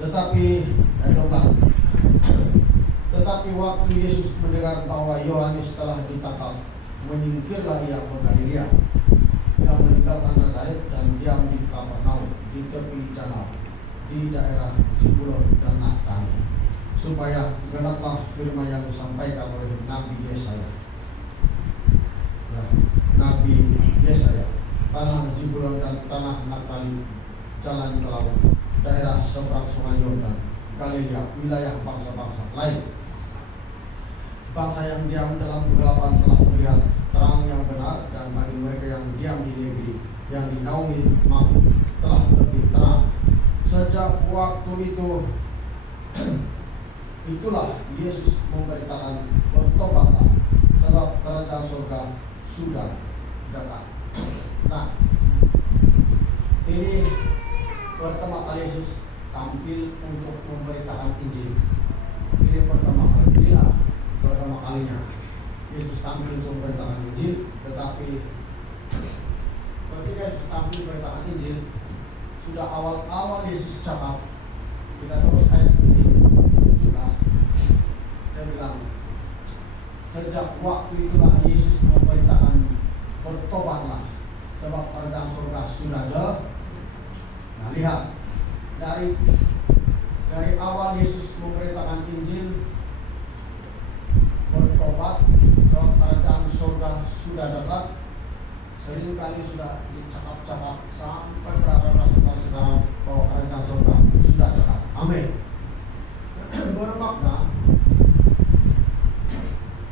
Tetapi ayat 12. Tetapi waktu Yesus mendengar bahwa Yohanes telah ditangkap, menyingkirlah ia ke Galilea. Ia meninggalkan Nazaret dan diam di Kapernaum di tepi danau di daerah Zebulon dan Naftali, supaya genaplah firman yang disampaikan oleh Nabi Yesaya. Ya, Nabi Yesaya, tanah Zebulon dan tanah Naftali, jalan ke laut, daerah seberang sungai Yordan, Galilea, wilayah bangsa-bangsa lain. Bangsa yang diam dalam kegelapan telah melihat terang yang benar, dan bagi mereka yang diam di negeri yang dinaungi maut telah terbit terang. Sejak waktu itu itulah Yesus memberitakan, bertobatlah, sebab kerajaan surga sudah dekat. Nah, ini pertama kali Yesus tampil untuk memberitakan Injil. Ini pertama kalinya Yesus tampil untuk memberitakan Injil. Tetapi ketika Yesus tampil memberitakan Injil, sudah awal-awal Yesus cakap, kita terus ayat ini 17, dia bilang, sejak waktu itulah Yesus memberitakan, bertobatlah, sebab kerajaan surga sudah dekat. Nah, lihat, dari awal Yesus memberitakan Injil, bertobat, sebab kerajaan surga sudah dekat. Seringkali sudah dicakap-cakap sampai berapa sekarang bahwa kerajaan surga sudah dekat. Amin. Bermakna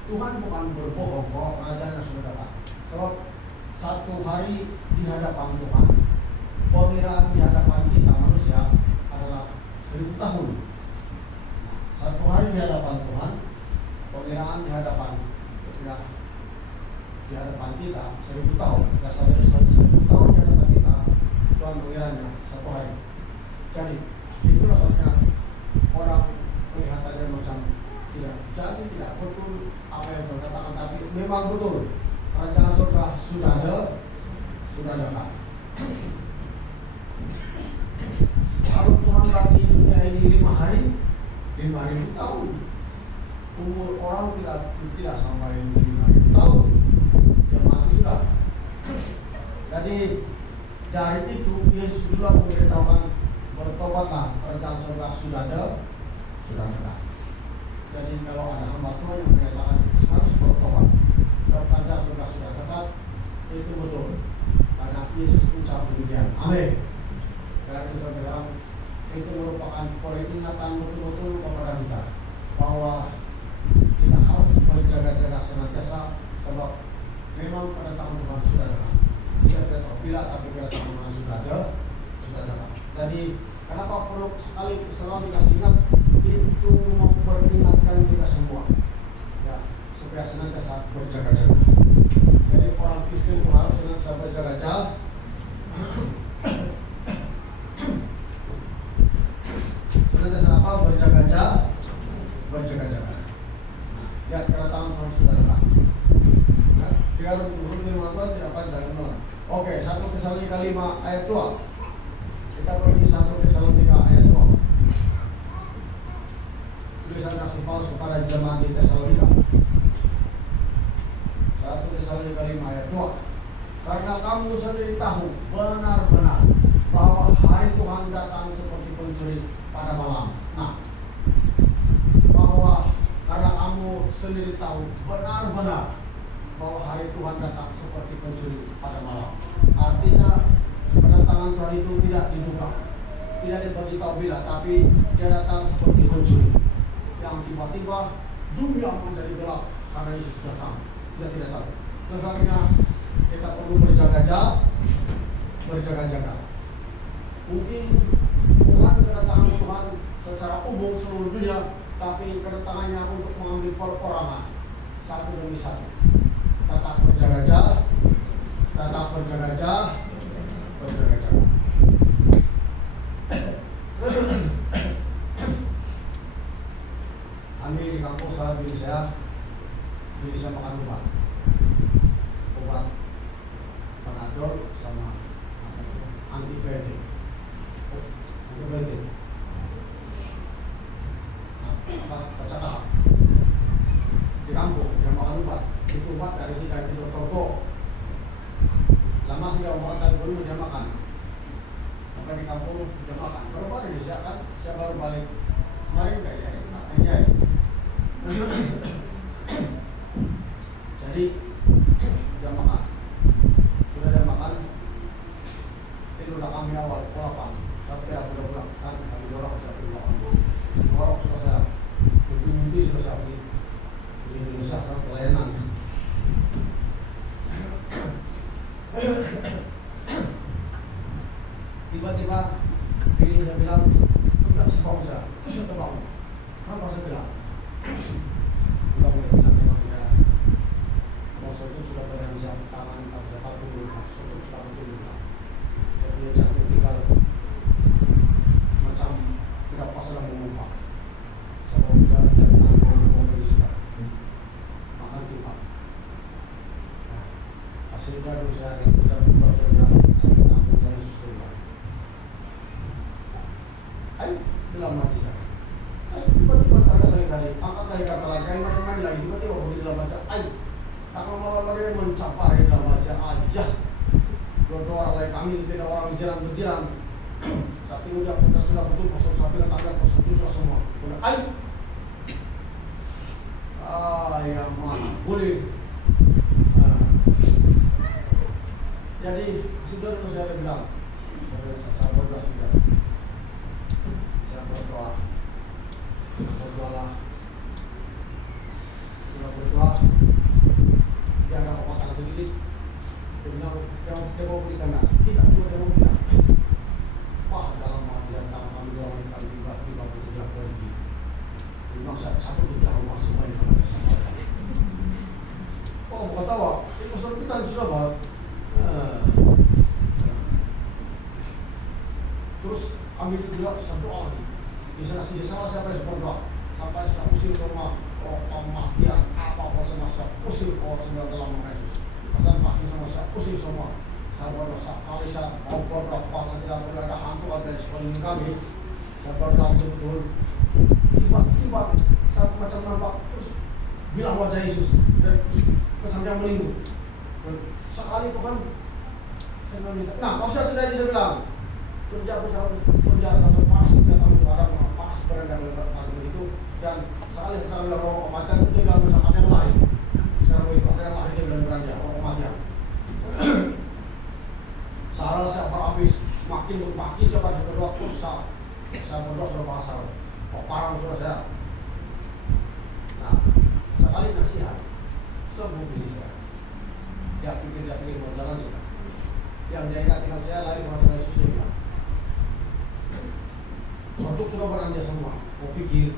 Tuhan bukan berbohong bahwa kerajaannya sudah dekat. Sebab satu hari di hadapan Tuhan, pengiraan di hadapan kita manusia adalah 1000 tahun. Nah, satu hari di hadapan Tuhan, pengiraan di hadapan kita 1000 tahun. Kita sadar 1000 tahun di hadapan kita, Tuhan mengiranya satu hari. Jadi itulah sebabnya orang kelihatannya macam tidak betul apa yang terkatakan, tapi memang betul kerajaan surga sudah dekat. Kalau Tuhan bagi dunia ini 5 hari tahun, umur orang tidak sampai 5.000 tahun, dia mati sudah. Jadi dari itu Yesus juga memberitahukan, bertobatlah, kerajaan surga sudah dekat. Jadi kalau ada hamba Tuhan yang menyatakan harus bertobat, sebab kerajaan surga sudah dekat, itu betul, karena Yesus ucap demikian. Amin. Dari itu saya bilang, itu merupakan peringatan betul-betul kepada kita bahwa kita harus berjaga-jaga senantiasa, sebab memang kedatangan Tuhan sudah dekat. Kita tidak tahu bila, tapi kedatangan Tuhan sudah dekat. Jadi kenapa perlu selalu dikasih ingat, itu memperingatkan kita semua, ya, supaya senantiasa berjaga-jaga. Jadi orang Kristen itu harus senantiasa berjaga-jaga. Senantiasa apa? Berjaga-jaga. Nah, lihat kedatangan Tuhan sudah dekat. Nah, biar turun firman Tuhan tidak panjang. Oke, 1 Tesalonika 5 ayat 2. Kita pergi 1 Tesalonika ayat 2. Tulisan Rasul Paulus kepada jemaat di Tesalonika. 1 Tesalonika 5 ayat 2. Karena kamu sendiri tahu benar-benar bahwa hari Tuhan datang seperti pencuri pada malam. Nah, bahwa karena kamu sendiri tahu benar-benar bahwa hari Tuhan datang seperti pencuri pada malam. Artinya kedatangan Tuhan itu tidak diduga, tidak diberitahu bila, tapi dia datang seperti pencuri yang tiba-tiba dunia menjadi gelap karena Yesus datang. Kita tidak tahu. Selanjutnya kita perlu berjaga-jaga. Mungkin bukan kedatangan Tuhan secara umum seluruh dunia, tapi kedatangannya untuk mengambil perorangan satu demi satu. Tetap berjaga-jaga. Ambil di kampus saya beli saya makan obat Panadol sama antibiotik. jam makan. Baru balik saya baru balik kemarin kayaknya. Jadi jam makan. Sudah jam makan. Tidurlah kami awal pola pagi. Sampai aku udah pulang kan kami dorong sampai pulang. Dorong sudah saya mimpi sudah saya di Indonesia sama pelayanan. Tiba-tiba ini saya bilang, tidak sebangun saya, itu sudah terbangun. Kenapa saya bilang? Udah mulai bilang memang saya mau sosok sudah berhasil tangan, kalau saya patung dulu, sosok sudah betul bilang. Dia punya jantung tinggal macam tidak pas sedang mengumpat. Saya mau bilang, dia bilang mau beri sudah makan tumpah. Nah, hasilnya dulu saya sudah berubah sudah sampai tampung saya susah. Ayo, dalam hati saya. Ayo, tiba-tiba saya tadi, angkat lagi kata lagi, kayak main-main lagi, tiba-tiba begini dalam baca. Ayo, takkan malam-malam mencapari dalam baca aja. Dua orang lagi kami, tidak orang berjiran. Saat ini udah sudah betul kosong sapi dan tanda kosong sudah semua. Udah, ayo. Yang mana boleh. Jadi sudah saya bilang, saya berdoa sudah. Berdoalah, sudah berdoa, dia ada kekuatan sedikit, dia bilang, dia mau berikan nas, tidak juga dia mau bilang, wah dalam hati tentang kami dalam kali tiba-tiba berjaya pergi, memang saya capek di dalam masuk main kalau ada sama kali. Oh, bukan tahu, ini masalah kita sudah buat, terus kami juga berdoa lagi. Di sana siapa yang berdoa sampai saya usir semua kematian apa-apa semua saya usir semua dalam nama Yesus. Asal makin semua saya usir semua. Saya berdoa sekali saya mau berdoa saya tidak boleh ada hantu ada di sekeliling kami. Saya berdoa betul. Tiba-tiba saya macam nampak terus bilang wajah Yesus dan macam yang melingkup. Sekali itu kan saya bilang bisa. Nah, kalau saya sudah bisa bilang kerja sampai panas datang itu ada panas berendam begitu dan sekali secara roh kematian itu dia bilang ada yang lain secara itu ada yang lain dia bilang beranda roh kematian. Saya berhabis makin berpaki saya berdoa terus saya berdoa sudah pasal parang sudah saya. Nah sekali nasihat sembuh pilih saya dia pikir mau jalan sudah yang dia ingat dengan saya lagi sama Tuhan Yesus dia bilang sosok sudah beranja semua, mau pikir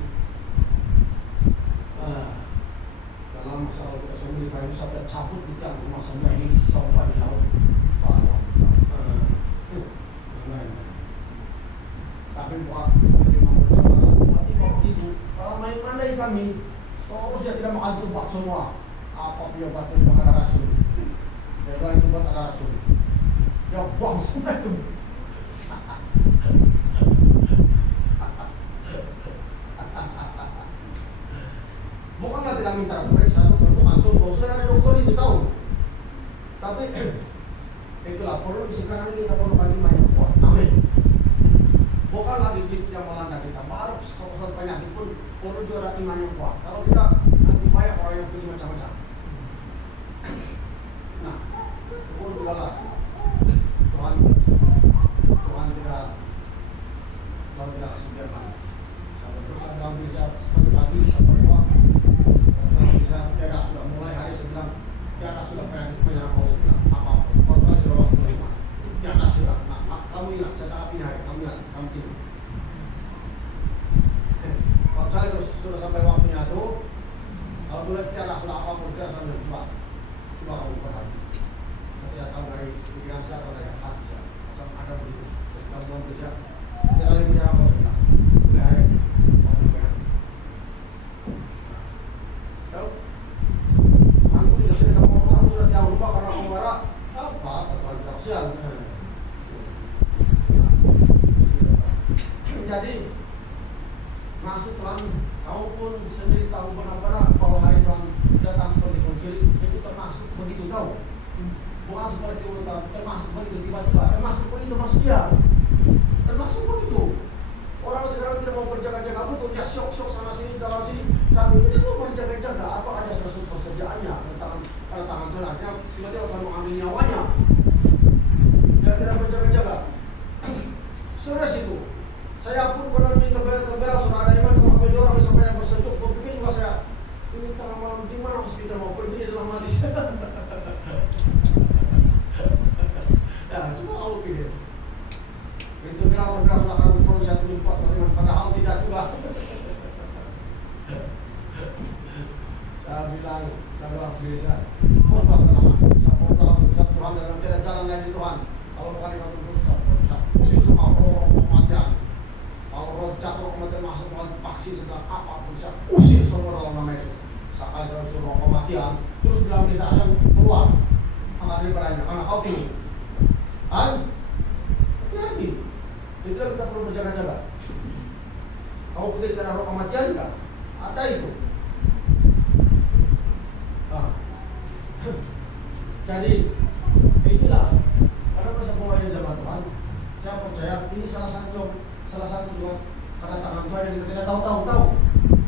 dalam masalah kita semua di kayu sampai cabut di tiang rumah semua ini sampai di laut tapi buat memang bercakap tiba-tiba begitu kalau main pandai kami terus dia tidak makan tumpah semua apa dia buat itu ada racun dia bilang itu buat ada racun dia buang semua itu. Bukanlah tidak minta periksa dokter, bukan sombong, sudah ada dokter itu tahu. Tapi itulah perlu sekarang ini kita perlu iman yang kuat. Amin. Bukan lagi yang melanda kita, baru soal penyakit pun perlu juga ada iman yang kuat. Kalau tidak nanti banyak orang yang pilih macam-macam. Nah, syukur jugalah Tuhan tidak kasih biarkan. Sampai terus ada bisa seperti pagi sampai berdoa. Bisa tiada sudah mulai hari sebilang tiada sudah menyerang kau sebilang apa kau sudah waktu lima tiada sudah. Nah kamu ingat saya cakap ini hari kamu ingat kamu tidur. Kalau saya sudah sampai waktunya itu kalau boleh tiada sudah apapun tiada sudah coba kamu perhati. Saya tidak tahu dari pikiran saya atau dari hati saya macam ada begitu contoh kerja tiada lagi menyerang kau sebilang boleh hari karena pengarah apa atau kasihan. Jadi maksud Tuhan kamu pun sendiri tahu benar-benar bahwa hari Tuhan datang seperti pencuri itu termasuk begitu tahu bukan seperti utang termasuk begitu tiba-tiba termasuk begitu maksudnya termasuk dia syok-syok sana sini, jalan sini. Kami tidak mau berjaga-jaga. Apa ada suatu persediaannya? Pada tangan Tuhan, artinya tiba-tiba Tuhan mengambil nyawanya. Dia tidak berjaga-jaga. Saudara situ, saya pun pernah terberak, saudara ada iman kalau kami orang sampai yang bersejuk. Begitu juga saya. Ini tengah malam di mana hospital mau pergi di dalam hati saya. Ya, cuma aku pikir. Itu terberak sudah akan berkurang 1.4 padahal tidak juga. Saya bilang, saya bilang Frisa, berpas nama, saya berdoa Tuhan dan nanti ada jalan lain di Tuhan. Kalau bukan dengan Tuhan, saya usir semua orang kematian. Kalau rojak orang kematian masuk melalui vaksin setelah apapun, saya usir semua dalam nama Yesus. Sekali saya usir orang kematian, terus bilang Frisa ada yang keluar. Anak ini berani, anak kau tinggi. Hati-hati. Itulah kita perlu berjaga-jaga. Kamu pikir karena roh kematian enggak? Ada itu. Jadi inilah karena masa mulainya jemaat Tuhan. Saya percaya ini salah satu juga karena tangan Tuhan yang kita tidak tahu.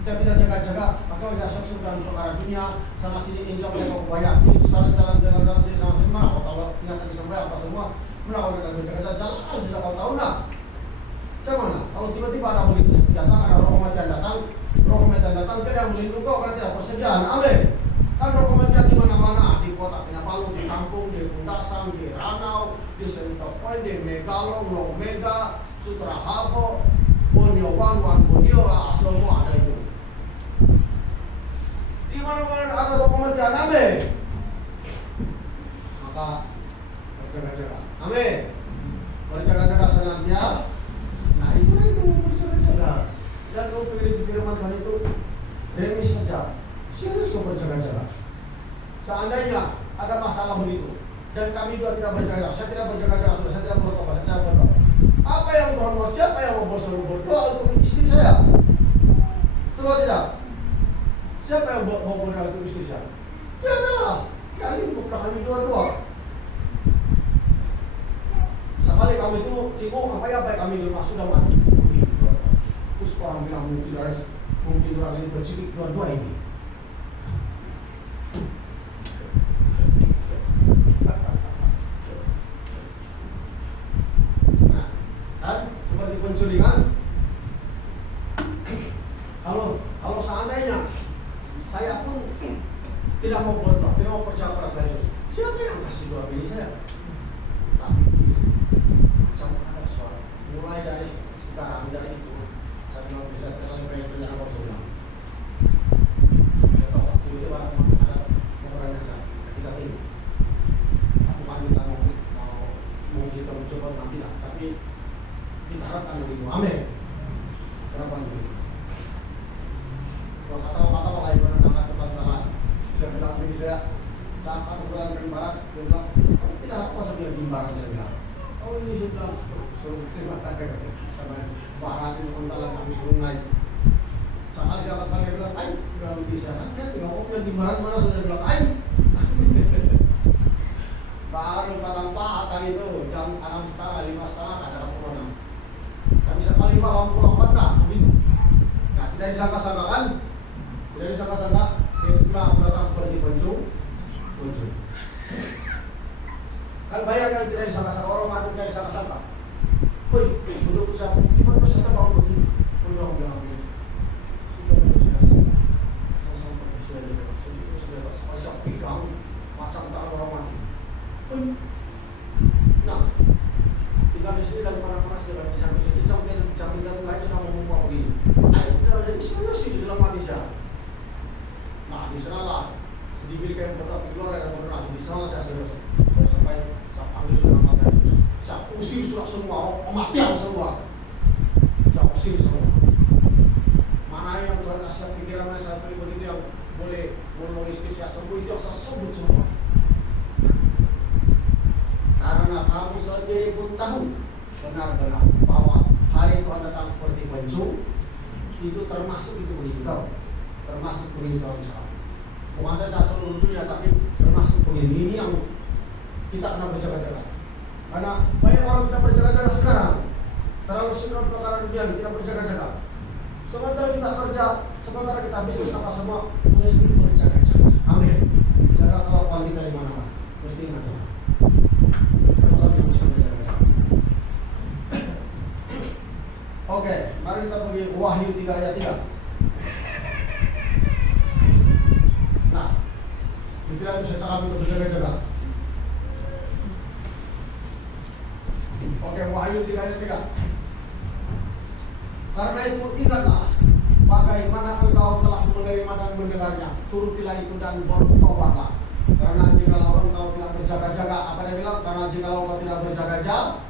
Kita tidak jaga-jaga, maka kita sukses dalam perkara dunia. Sana sini injak yang banyak. Ini jalan sini sana sini mana? Kau tahu ingat lagi sampai apa semua? Mana kau tidak berjaga-jaga? Jalan sudah kau tahu nak. Bagaimana? Kalau tiba-tiba ada begitu datang, ada roh kematian datang, tidak melindungi kau karena tidak persediaan. Amin. Kan roh kematian di mana-mana, di kota Kinabalu, di kampung, di Kundasan, di Ranau, di Sentopoint, di Megalo, Long Mega, Sutrahabo, Bonio Wan, Bonio, semua ada itu. Di mana-mana ada roh kematian. Amin. Maka berjaga-jaga. Amin. Berjaga-jaga senantiasa. Nah itu berjaga-jaga. Dan kalau pilih di firman Tuhan itu remis saja. Serius berjaga-jaga. Seandainya ada masalah begitu dan kami juga tidak berjaga-jaga, saya tidak berjaga-jaga, sudah saya tidak bertobat, saya tidak berdoa. Apa yang Tuhan mau? Siapa yang mau berdoa untuk istri saya? Betul tidak? Siapa yang mau berdoa untuk istri saya? Tiada. Kali untuk kami dua-dua. Sekali kami itu tengok apa kami di rumah sudah mati. Terus orang bilang mungkin orang ini bercipik dua-dua ini. Nah, kan seperti penculikan. Kalau seandainya saya pun tidak mau berdoa, tidak mau percaya pada Yesus, siapa yang kasih doa bini saya? Tapi macam ada suara. Mulai dari sekarang dari itu, saya bilang bisa terlalu banyak penjara kosong. Kita tahu waktu itu ada pemerannya saya, kita tinggi. Bukan kita mau kita mencoba nanti lah, tapi kita harapkan begitu. Amin. Harapan begitu. Kalau kata-kata lain menenangkan tempat tanah, saya bilang begini saat aku berada di barat, dia bilang, kamu tidak apa sampai di barat, saya bilang. Oh ini saya bilang, suruh terima kasih sama barat itu pentalan kami suruh naik. Saat saya kata dia bilang, ayo, bilang bisa, hati-hati, kamu yang di barat mana sudah bilang, ayo. Baru patang patang itu, jam 6.30, 5.30, ada pulang. Kami sekali malam pulang pada, begitu. Nah, tidak disangka-sangka kan? Tidak disangka-sangka, Yesus bilang, aku datang seperti pencuri. Kan banyak yang tidak disangka-sangka, orang mati tidak disangka-sangka. Woi, duduk saya, gimana peserta bangun begini? Orang bilang begini. Sudah pegang macam tak orang mati. Nah, tinggal di sini dan panas-panas jalan di samping situ, camping dan lain sudah membuka begini. Ayo kita jadi serius sih di dalam hati saya. Nah, di sanalah sedikit kayak berdoa keluar dan berdoa di sana saya serius. Sampai saya panggil sudah mata Yesus. Saya usir sudah semua kematian semua. Saya usir semua. Mana yang Tuhan kasih pikiran saya pilih begitu yang boleh istri saya sembuh itu yang saya sebut semua. Karena kamu sendiri pun tahu benar-benar bahwa hari Tuhan datang seperti pencuri itu termasuk itu begitu tahu. Termasuk begitu Tuhan sahabat. Bukan saja seluruh dunia tapi termasuk begini. Ini yang kita kena berjaga-jaga. Karena banyak orang tidak berjaga-jaga sekarang. Terlalu sibuk perkara dunia tidak berjaga-jaga. Sementara kita kerja, sementara kita bisnis apa semua, mesti berjaga-jaga. Amin. Jaga kelakuan kita di mana-mana. Mesti ingat Tuhan. Kita mesti berjaga-jaga. Oke, mari kita pergi Wahyu 3 ayat 3. Nah, kita bisa cakap untuk berjaga-jaga. Oke, Wahyu 3 ayat 3. Karena itu ingatlah bagaimana engkau telah menerima dan mendengarnya, turutilah itu dan bertobatlah. Karena jikalau engkau tidak berjaga-jaga, apa dia bilang? Karena jikalau engkau tidak berjaga-jaga,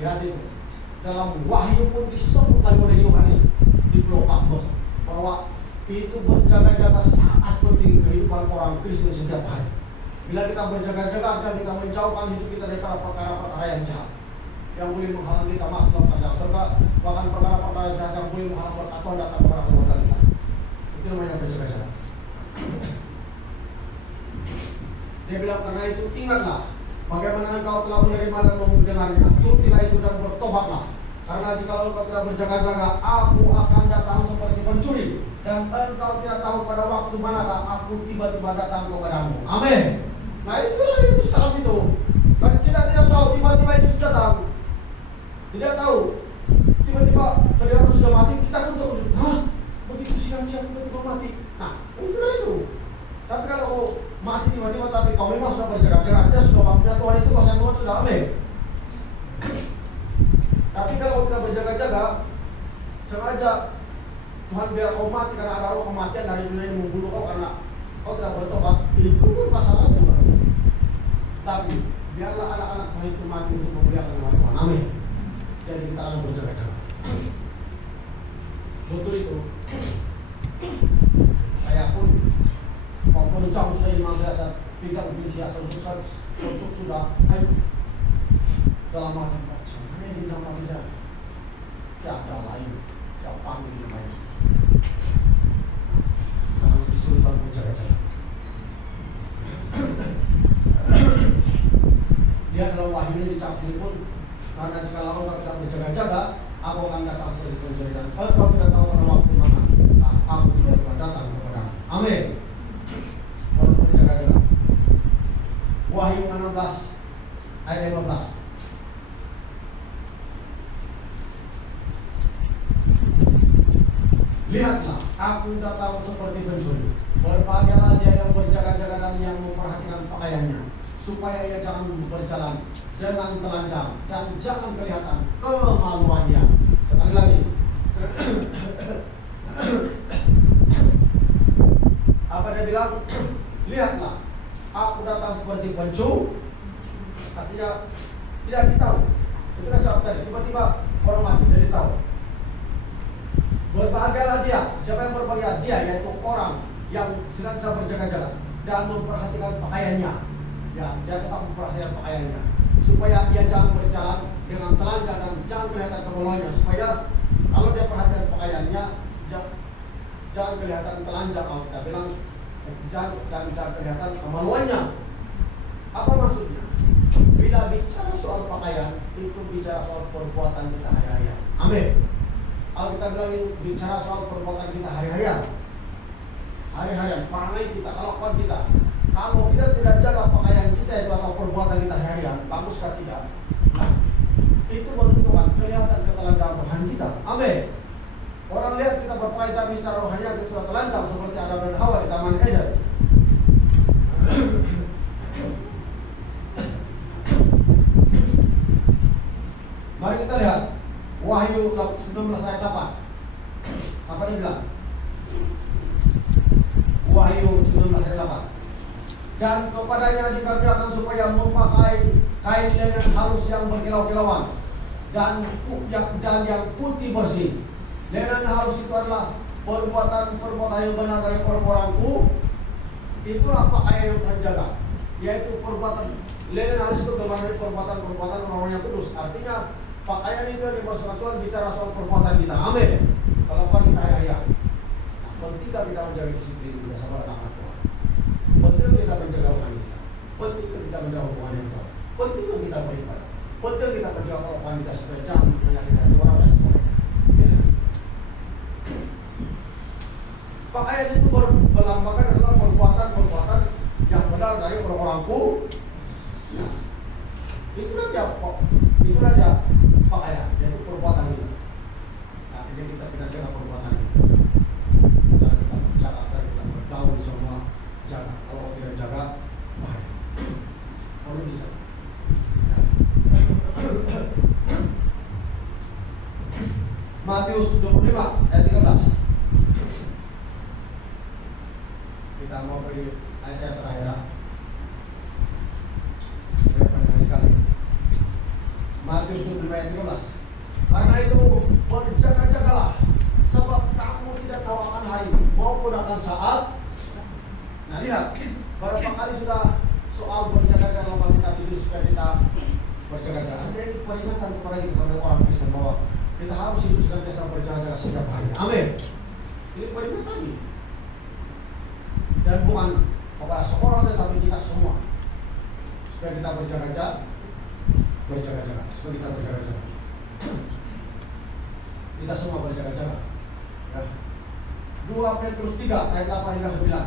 lihat itu. Dalam Wahyu pun disebut lagi oleh Yohanes di Pulau Patmos bahwa itu berjaga-jaga sangat penting kehidupan orang Kristen setiap hari. Bila kita berjaga-jaga, akan kita menjauhkan hidup kita dari perkara-perkara yang jahat yang boleh menghalangi kita masuk dalam kerajaan surga, bahkan perkara-perkara jahat yang boleh menghalangi perkatuan datang kepada keluarga kita. Itu namanya berjaga-jaga. Dia bilang, karena itu ingatlah bagaimana engkau telah menerima dan mendengarnya, turutilah itu dan bertobatlah. Karena jika engkau tidak berjaga-jaga, aku akan datang seperti pencuri, dan engkau tidak tahu pada waktu manakah aku tiba-tiba datang kepadamu. Amin. Nah itulah itu sekarang itu. Kan kita tidak tahu tiba-tiba itu sudah datang. Tidak tahu. Tiba-tiba terlihat sudah mati, kita pun terus, begitu siang-siang tiba-tiba mati. Nah itulah itu. Tapi kalau mati tiba-tiba tapi kau memang sudah berjaga-jaga, dia sudah waktunya Tuhan itu pasal Tuhan sudah amin. Tapi kalau tidak berjaga-jaga, sengaja Tuhan biar kau mati karena ada roh kematian dari dunia yang membunuh kau karena kau tidak bertobat, itu pun masalah juga. Tapi biarlah anak-anak Tuhan itu mati untuk memuliakan nama Tuhan. Amin. Jadi kita akan berjaga-jaga. Betul itu. Saya pun maupun jauh sudah iman saya tidak bisa susah sudah. Ayo dalam macam macam. Hanya di nama dia. Tiada lain. Siapa panggil di nama Yesus. Karena disuruh Tuhan berjaga-jaga. Dia dalam Wahyu ini dicap ini pun, karena jika engkau tidak berjaga-jaga, aku akan datang seperti pencuri dan engkau tidak tahu pada waktu mana aku akan datang kepadamu. Amin. Baru berjaga-jaga. Wahyu 16 ayat 15. Lihatlah, aku datang seperti pencuri. Berbahagialah dia yang berjaga-jaga dan yang memperhatikan pakaiannya, supaya ia jangan berjalan dengan telanjang dan jangan kelihatan kemaluannya. Sekali lagi. Apa dia bilang? Lihatlah, aku datang seperti pencuri. Artinya tidak ditahu. Itu kan sebab tadi tiba-tiba orang mati tidak ditahu. Berbahagialah dia. Siapa yang berbahagia? Dia, yaitu orang yang senantiasa berjaga-jaga dan memperhatikan pakaiannya. Ya, dia tetap memperhatikan pakaiannya supaya ia jangan berjalan dengan telanjang dan jangan kelihatan kemaluannya. Supaya kalau dia perhatikan pakaiannya, jangan kelihatan telanjang. Kita bilang jangan kelihatan kemaluannya. Apa maksudnya? Bila bicara soal pakaian, itu bicara soal perbuatan kita hari-hari. Amin. Kalau kita bilang bicara soal perbuatan kita hari-harian, perangai kita, kelakuan kita. Kalau kita tidak jaga pakaian kita itu atau perbuatan kita hari-harian, baguskah tidak? Nah, itu menunjukkan kelihatan ketelanjangan rohani kita. Amin. Orang lihat kita berpakaian tapi secara rohani kita sudah telanjang seperti Adam dan Hawa di Taman Eden. Mari kita lihat Wahyu 19 ayat 8. Apa dia bilang? Wahyu 19 ayat 8. Dan kepadanya dikerjakan supaya memakai kain linen halus yang berkilau-kilauan dan yang putih bersih. Linen halus itu adalah perbuatan yang benar dari orang-orangku. Itulah pakaian yang Tuhan jaga, yaitu perbuatan. Linen halus itu gambar dari perbuatan orang-orang yang kudus. Artinya pakaian itu yang dimaksudkan Tuhan bicara soal perbuatan kita. Amin. Kalau kita hari-hari. Nah, penting kita menjaga disiplin kita sama anak-anak Tuhan. Penting kita menjaga rohani kita. Penting kita menjaga hubungan dengan Tuhan. Penting kita beribadah. Penting kita menjaga rohani kita supaya jangan menyakiti orang dan sebagainya. Ya. Matius 25 ayat 13. Kita mau pergi ayat terakhir. Kali. Matius 25 ayat 13. Karena itu berjaga-jagalah, sebab kamu tidak tahu akan hari maupun akan saat. Nah lihat, berapa kali sudah soal berjaga-jaga dalam kita tidur supaya kita berjaga-jaga. Jadi peringatan kepada kita sebagai orang Kristen bahwa kita harus hidup senantiasa berjaga-jaga setiap hari. Amin. Ini peringatan ini. Dan bukan kepada seorang saja, tapi kita semua. Supaya kita berjaga-jaga, supaya kita berjaga-jaga. Kita semua berjaga-jaga. Ya. 2 Petrus 3 ayat 8 hingga 9.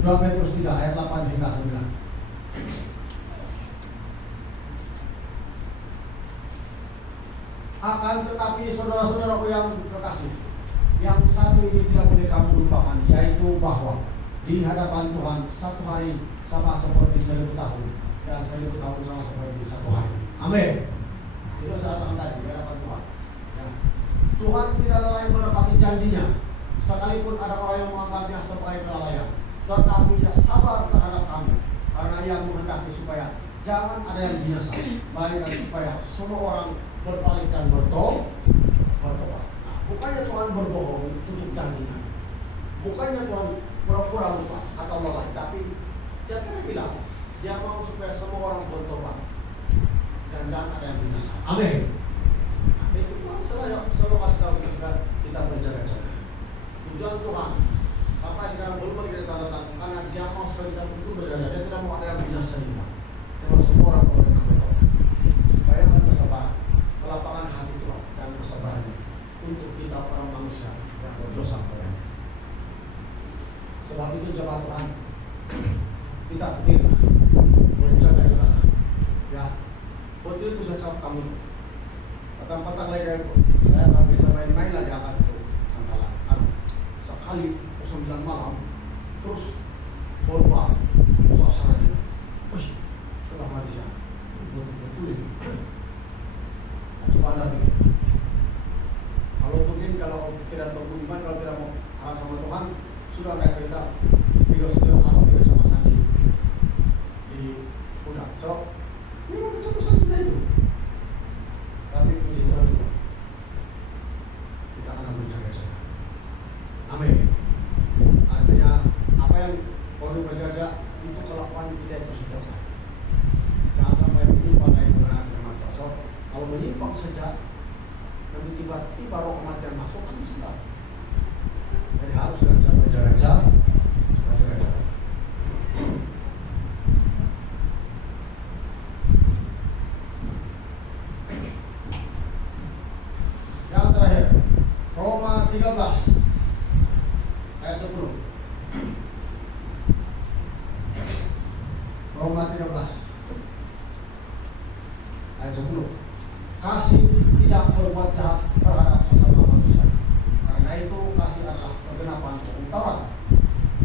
2 Petrus 3 ayat 8 hingga 9. Akan tetapi saudara-saudaraku yang kekasih, yang satu ini tidak boleh kamu lupakan, yaitu bahwa di hadapan Tuhan satu hari sama seperti 1000 tahun, dan 1000 tahun sama seperti satu hari. Amin. Itu saya katakan tadi, di hadapan Tuhan. Ya. Tuhan tidak lalai menepati janjinya, sekalipun ada orang yang menganggapnya sebagai kelalaian, tetapi dia sabar terhadap kamu, karena ia menghendaki supaya jangan ada yang binasa, melainkan supaya semua orang berbalik dan bertobat. Nah, bukannya Tuhan berbohong untuk janjinya, bukannya Tuhan pura-pura lupa atau lalai, tapi dia bilang dia mau supaya semua orang bertobat dan jangan ada yang binasa. Amin. Itu Tuhan selalu kasih tahu kita sudah kita berjaga-jaga. Tujuan Tuhan sampai sekarang belum lagi kita datang karena dia mau supaya kita betul berjaga-jaga. Dia tidak mau ada yang binasa ini. Dia mau semua orang bertobat. Bayangkan kesabaran, kelapangan hati Tuhan dan kesabarannya untuk kita orang manusia yang berdosa kepadanya. Sebab itu jemaat Tuhan, kita betul berjaga-jaga. Ya, betul itu saya cakap kamu. Petang-petang lagi saya sampai main lagi akan itu antara sekali 9 malam terus berubah suasananya. Wih, telah mati saya. Betul-betul ini. Coba anda pikir. Kalau tidak tahu iman, kalau tidak mau harap sama Tuhan, sudah kayak kita video sedang atau video cemasan di udah. So, memang kecemasan sudah itu. Tapi puji Tuhan juga. Kita akan berjaga-jaga. Amin. Artinya apa yang perlu berjaga itu kelakuan kita itu sudah. Jangan sampai menyimpang dari kebenaran firman Tuhan. So, kalau menyimpang saja, nanti tiba-tiba roh kematian masuk kan bisa. Jadi harus bisa berjaga-jaga. Yang terakhir, Roma 13 ayat 10. Roma 13 ayat 10. Kasih tidak berbuat jahat terhadap sesama manusia. Karena itu kasih adalah kegenapan hukum Taurat.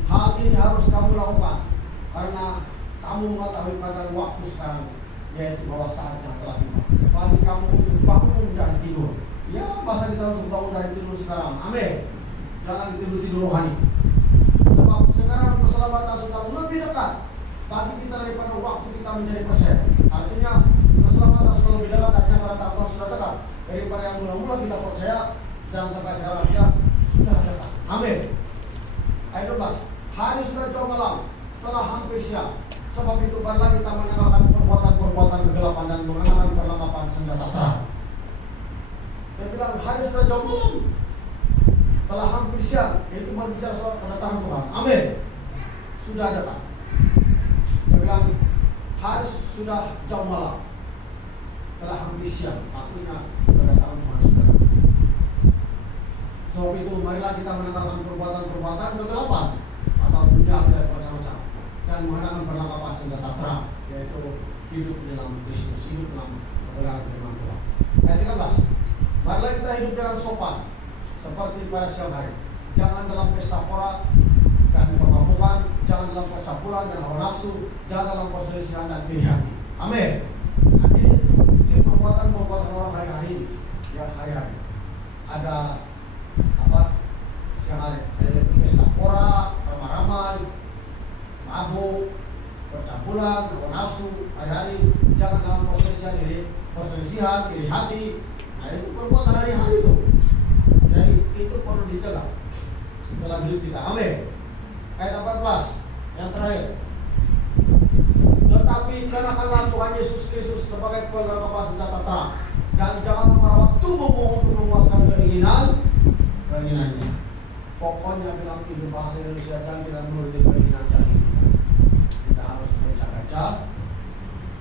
Hal ini harus kamu lakukan karena kamu mengetahui pada waktu sekarang, yaitu bahwa saatnya telah tiba. Bagi kamu untuk bangun dari tidur. Ya, bahasa kita untuk bangun dari tidur sekarang. Amin. Jangan tidur-tidur rohani. Sebab sekarang keselamatan sudah lebih dekat bagi kita daripada waktu kita menjadi percaya. Artinya keselamatan sudah lebih dekat, artinya pada tahun sudah dekat daripada yang mula-mula kita percaya dan sampai sekarang ya sudah dekat. Amin. Ayat 12. Hari sudah jauh malam, telah hampir siang. Sebab itu marilah kita meninggalkan perbuatan-perbuatan kegelapan dan mengenakan perlengkapan senjata terang. Dia bilang hari sudah jauh malam, telah hampir siang. Itu berbicara soal kedatangan Tuhan. Amin. Sudah dekat. Dia bilang hari sudah jauh malam, telah hampir siang. Maksudnya kedatangan Tuhan sudah dekat. Sebab itu marilah kita meninggalkan perbuatan-perbuatan kegelapan atau benda dan macam-macam dan mengenakan perlengkapan senjata terang, yaitu hidup dalam Kristus, hidup dalam kebenaran firman Tuhan. Ayat 13. Marilah kita hidup dengan sopan seperti pada siang hari. Jangan dalam pesta pora dan kemabukan, jangan dalam percampuran dan hawa nafsu, jangan dalam perselisihan dan iri hati. Amin. Nah, ini perbuatan-perbuatan orang hari-hari ini, ya hari-hari. ada apa sekali ada pesta pora, ramai-ramai, mabuk, percampuran, nafsu, hari-hari jangan dalam perselisihan iri hati. Nah itu perbuatan hari-hari itu. Jadi itu perlu dijaga dalam hidup kita. Amin. Ayat 14 yang terakhir. Tetapi kenakanlah Tuhan Yesus Kristus sebagai pelengkap senjata terang, dan jangan merawat tubuhmu untuk memuaskan keinginannya. Pokoknya dalam hidup bahasa Indonesia jangan kita menuruti keinginan kita. Kita harus berjaga-jaga,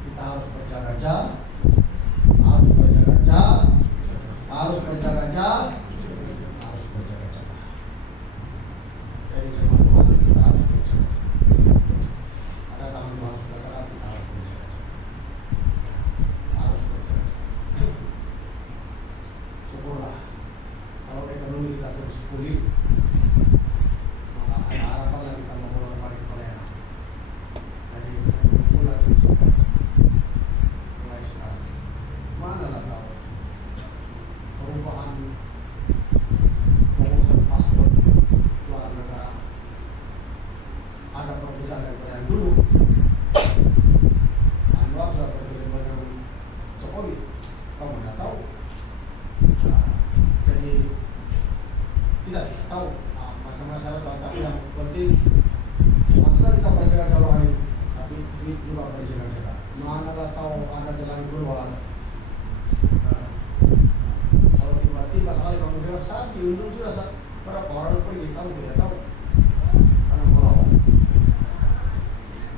kita harus berjaga-jaga, harus berjaga-jaga, harus berjaga-jaga, harus berjaga-jaga. Jadi jemaat Tuhan kita harus berjaga-jaga. Ada tangan Tuhan saudara, kita harus berjaga-jaga. Harus berjaga-jaga. Syukurlah kalau ekonomi kita terus pulih, maka ada harapan lagi kita mengulang balik pelayanan. Jadi mulai sekarang. Mana lah tahu perubahan pengurusan paspor luar negara ada perbedaan daripada yang dulu. Anwar sudah berterima dengan Jokowi, kamu tidak tahu. Nah, jadi tidak tahu macam-macam cara tahu, tapi yang penting masalah kita berjaga-jaga hari, tapi juga berjaga-jaga. Mana lah tahu ada jalan keluar. Nah, kalau tiba-tiba sekali kamu bilang saat diundur sudah berapa orang pergi, kamu tidak tahu karena melawan.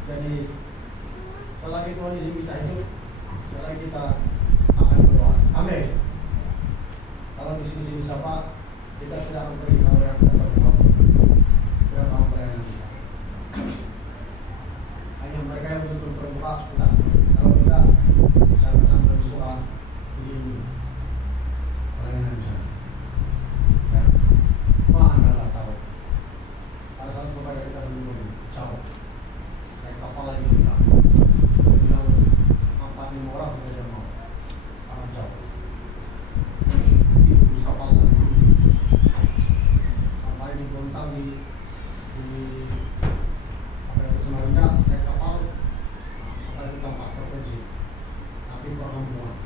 Jadi selagi Tuhan izin kita hidup, selagi kita akan keluar. Amin. Kalau misi-misi siapa, kita tidak akan pergi kalau yang kita terbuat tidak mau pelayanan kita. Hanya mereka yang betul-betul terbuka kita. Kalau tidak, sama-sama lebih suka di pelayanan di sana. Ya, mana lah tahu. Pada saat kepada kita dulu jauh, naik kapal lagi kita. Bilang 4-5 orang saja mau, akan jauh. Di kapal lagi. Sampai di Bontang di apa itu Samarinda naik kapal sampai di tempat terpencil, tapi perkampungan.